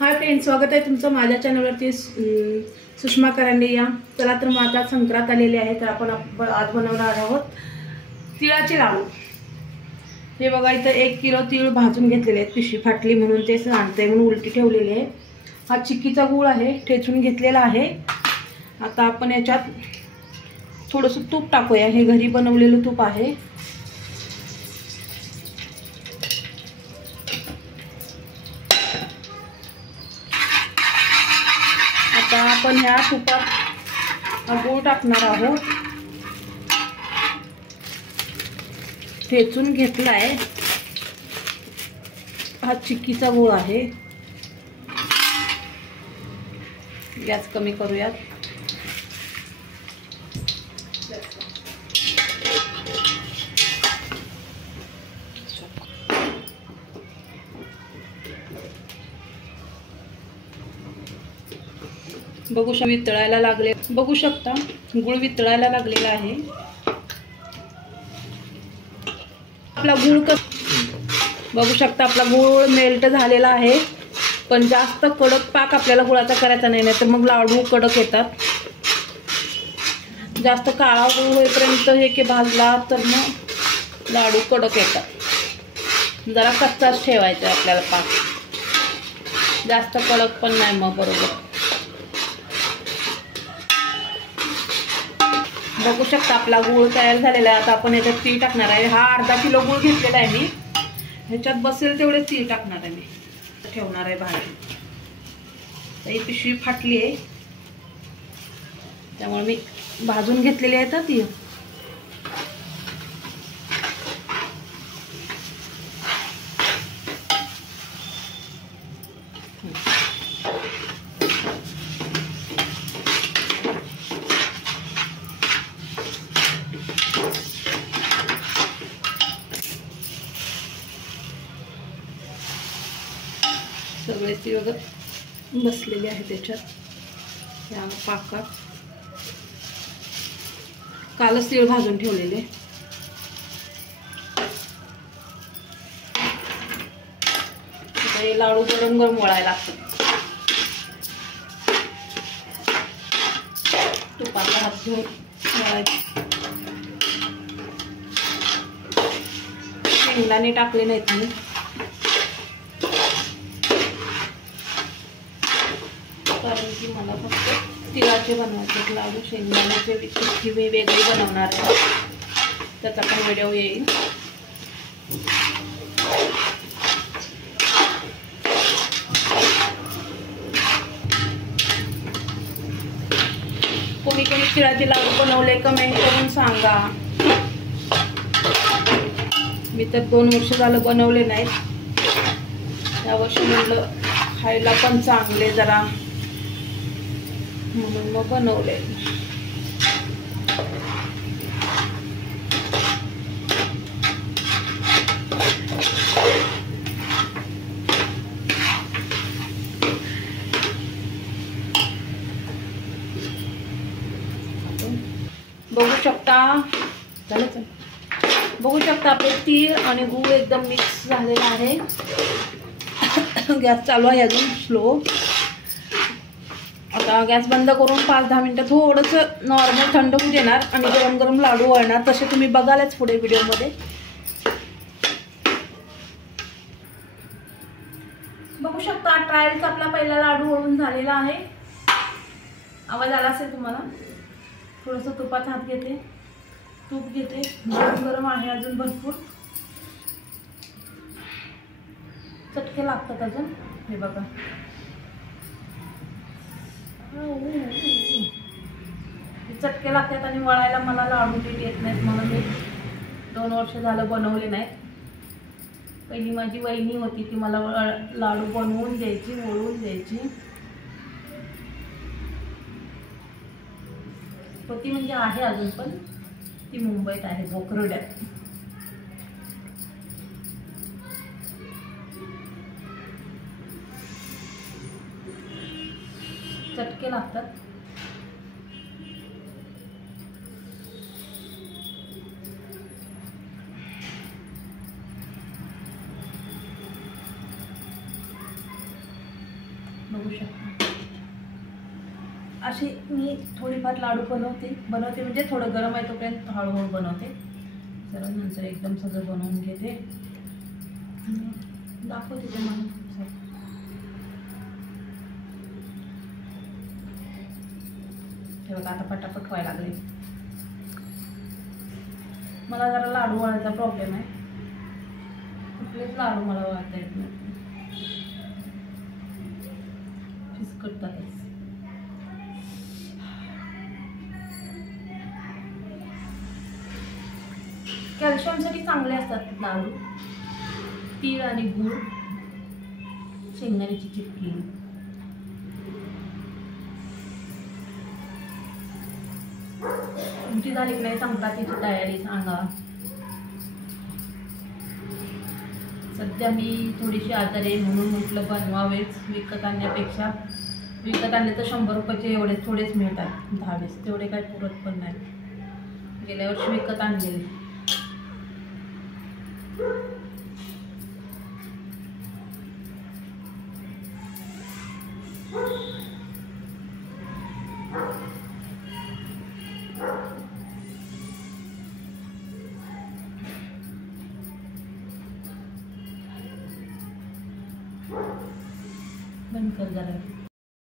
Hi friends, स्वागत आहे तुमचं माझ्या चॅनलवरती सुषमा करंडे या. चला तर मग आता संक्रांत आलेली आहे, तर आपण आज बनवणार आहोत तिळाचे लाडू. हे बघा, इथं 1 किलो तीळ भाजून घेतलेले आहेत. पिशवी फाटली म्हणून ते सांडते म्हणून उलटी ठेवलेली आहे. हा चिक्कीचा गूळ आहे, ठेचून घेतलेला आहे. आता आपण याच्यात थोडंसं तूप टाकूया. हे घरी बनवलेलं तूप आहे. आता आपण ह्या तुपात गूळ टाकणार आहोत. ठेचून घेतलाय. हा चिक्कीचा गूळ आहे. गॅस कमी करूयात. बघू शकता वितळायला लागले. बघू शकता गूळ वितळायला लागलेला आहे. आपला गूळ बघू शकता आपला गूळ मेल्ट झालेला आहे. पण जास्त कडक पाक आपल्याला गुळाचा करायचा नाही, तर मग लाडू कडक येतात. जास्त काळा गूळ होईपर्यंत हे की भाजला तर मग लाडू कडक येतात. जरा कच्चाच ठेवायचा आपल्याला पाक, जास्त कडक पण नाही. मग बरोबर बघू शकता आपला गूळ तयार झालेला आहे. आता आपण याच्यात तीळ टाकणार आहे. हा अर्धा किलो गूळ घेतलेला आहे मी. ह्याच्यात बसेल तेवढे तीळ टाकणार आहे. मी ठेवणार आहे भाजी. ही पिशवी फाटली आहे त्यामुळे मी भाजून घेतलेली आहे. तर तीळ सगळे तीळ बसलेले आहेत त्याच्यात. या पाकात कालच तीळ भाजून ठेवलेले. हे लाडू गरम गरम वळायला लागतात. तुपाचा हात घेऊन वळायचे. शेंगदाणे टाकले नाहीत मी. कारण की मला फक्त तिळाचे बनवायचे लाडू. शेंगदाण्याचे चिक्की मी वेगळी बनवणार आहे, त्याचा पण व्हिडिओ येईल. कोणी कोणी तिळाचे लाडू बनवले कमेंट करून सांगा. मी तर 2 वर्ष झालं बनवले नाहीत. यावर्षी म्हटलं खायला पण चांगले जरा म्हणून मग बनवले. बघू शकता बघू शकता आपले तीळ आणि गूळ एकदम मिक्स झालेला आहे. गॅस चालू आहे अजून स्लो. आता गॅस बंद करून 5-10 मिनिटं थोडंसं नॉर्मल थंड होऊ देणार आणि गरम गरम लाडू वळणार. तसे तुम्ही बघालच पुढे व्हिडिओमध्ये. बघू शकता ट्रायलचा आपला पहिला लाडू वळून झालेला आहे. आवाज आला असेल तुम्हाला. थोडंसं तुपाचा हात घेते. तूप घेते. गरम गरम आहे अजून भरपूर. चटके लागतात अजून. हे बघा चटके लागतात आणि वळायला मला लाडू नीट येत नाहीत. म्हणून मी 2 वर्ष झालं बनवले नाहीत. पहिली माझी वहिनी होती, ती मला लाडू बनवून द्यायची, वळून द्यायची. ती म्हणजे आहे अजून, पण ती मुंबईत आहे, भोकरड्यात. चटके लागतात. बघू शकता. अशी मी थोडीफार लाडू बनवते म्हणजे थोडं गरम आहे तोपर्यंत हळूहळू बनवते. जरा नंतर एकदम सगळं बनवून घेते, दाखवते तुम्हाला. हे बघा आता पटापट व्हायला लागले. मला जरा लाडू वळायचा प्रॉब्लेम आहे, कुठलेच लाडू मला वळता येत नाही, फिसकटतातच. कॅल्शियमसाठी चांगले असतात लाडू. तीळ आणि गूळ, शेंगदाण्याची चिक्की. तुमची झाली की नाही संक्रांतीची तयारी सांगा. सध्या मी थोडीशी आजारी आहे म्हणून म्हटलं बनवावेच. विकत आणण्यापेक्षा, विकत आणले तर 100 रुपयाचे एवढे थोडेच मिळतात, 10-20 तेवढे काय पुरत पण नाही. गेल्या वर्षी विकत आणलेले. बंद कर जरा.